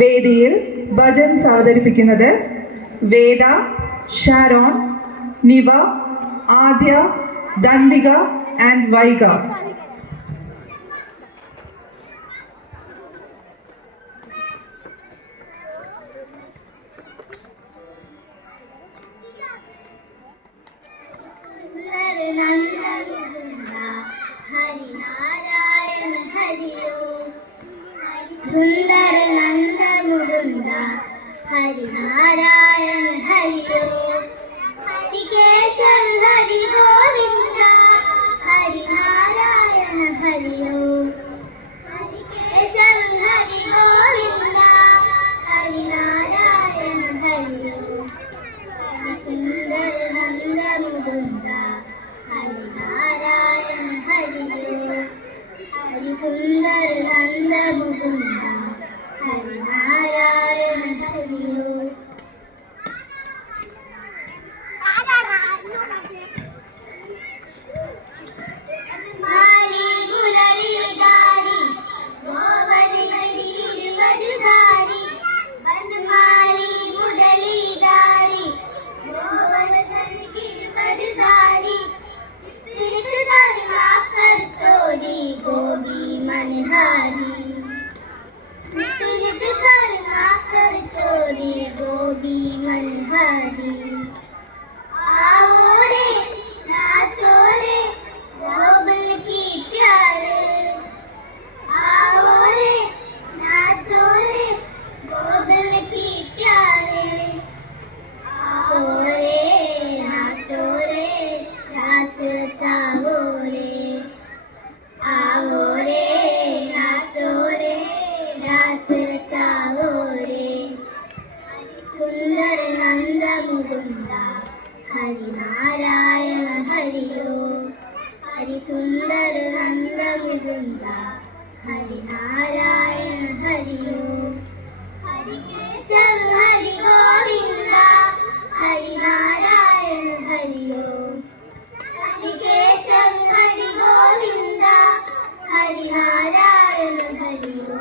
വേദിയിൽ ഭജൻസ് അവതരിപ്പിക്കുന്നത് വേദ, ഷാരോൺ, നിവ, ആദ്യ, ധൻവിക ആൻഡ് വൈഗ. സുന്ദര നന്ദ മുകുന്ദ ഹരിനാരായണ ഹരിയോ ഹരികേശവ ഹരി ഗോവിന്ദ ഹരിനാരായണ ഹരിയോ ഹരികേശവ ഹരി ഗോവിന്ദ ഹരിനാരായണ ഹരിയോ ഹരിസുന്ദര നന്ദ മുകുന്ദ ഹരിനാരായണ ഹരിയോ ഹരിസുന്ദര നന്ദ മുകുന്ദ ഹരിനാരായണ ഹരിയോ മാലി മുരളീധാരി ഗോവരി ഹരി ഗിരിവരധാരി വനമാലി മുരളീധാരി ഗോവരി ഹരി ഗിരിവരധാരി തിരുത്തുധാരി മാക്കർ ചോരി ഗോപി മനഹാരി തിരുത്തുധാരി മാക്കർ ചോരി ഗോപി മനഹാരി आओ रे नाचो रे गोबल की प्यारे आओ रे नाचो रे गोबल की प्यारे आओ रे नाचो रे रास रचाओ रे आओ रे नाचो रे रास रचाओ रे सुंदर नंद मुकुंदा ഹരിനാരായണ ഹരിയോ ഹരിസുന്ദര നന്ദ മുകുന്ദ ഹരിനാരായണ ഹരിയോ ഹരികേശവ ഹരി ഗോവിന്ദ ഹരിനാരായണ ഹരിയോ ഹരികേശവ ഹരി ഗോവിന്ദ ഹരിനാരായണ ഹരിയോ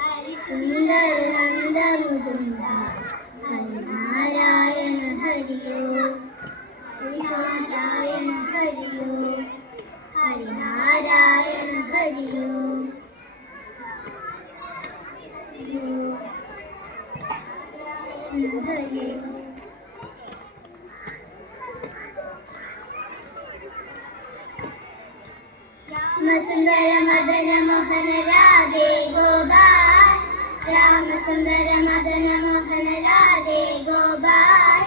ഹരിസുന്ദര നന്ദ മുകുന്ദ ഹരിനാരായണ ഹരിയോ ഹരിനാരായണ ഹരിയോ ഹരിനാരായണ ഹരിയോ ഹരിയോ ശ്യാമസുന്ദര മദന മോഹന രാധേ ഗോപാൽ ശ്യാമസുന്ദര മദന മോഹന രാധേ ഗോപാൽ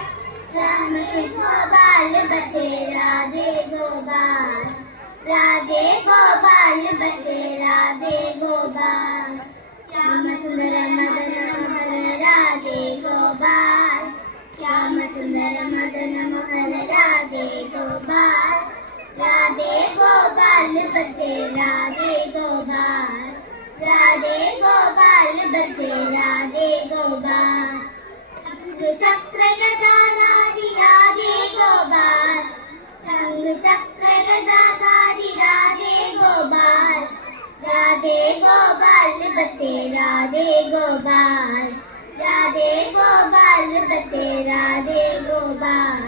श्याम से गोपाल बचे राधे गोपाल राधे गोपाल बचे राधे गोपाल श्याम सुंदर मदन मोहन राधे गोपाल श्याम सुंदर मदन मोहन राधे गोपाल राधे गोपाल बचे राधे गोपाल राधे गोपाल बचे राधे गोपाल शक्र गदाधारी राधे गोपाल शंख शक्र गदाधारी राधे गोपाल राधे गोपाल बचे राधे गोपाल राधे गोपाल बचे राधे गोपाल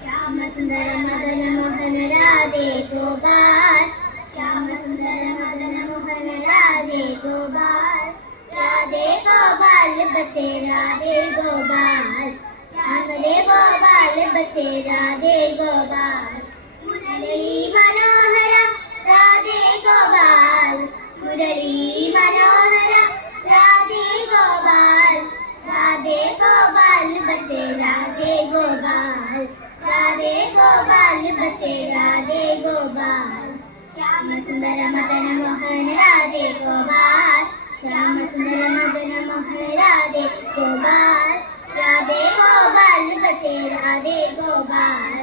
श्याम सुंदर मदन मोहन राधे गोपाल श्याम सुंदर मदन मोहन राधे गोपाल राधे गोपाल बचे राधे गोपाल राधे गोपाल बचे राधे गोपाल मुरली मनोहर राधे गोपाल मुरली मनोहर राधे गोपाल राधे गोपाल बचे राधे गोपाल राधे गोपाल बचे राधे गोपाल श्याम सुंदर मदन मोहन राधे गोपाल श्याम सुंदर मदन मोहन राधे गोपाल राधे गोपाल बचे राधे गोपाल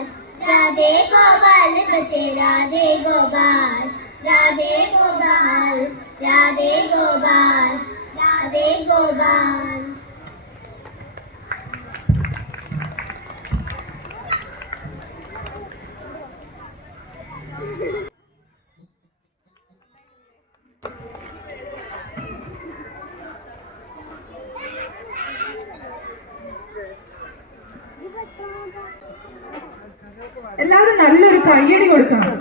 राधे गोपाल बचे राधे गोपाल राधे गोपाल राधे गोपाल राधे गोपाल എല്ലാവരും നല്ലൊരു കയ്യടി കൊടുക്കണം.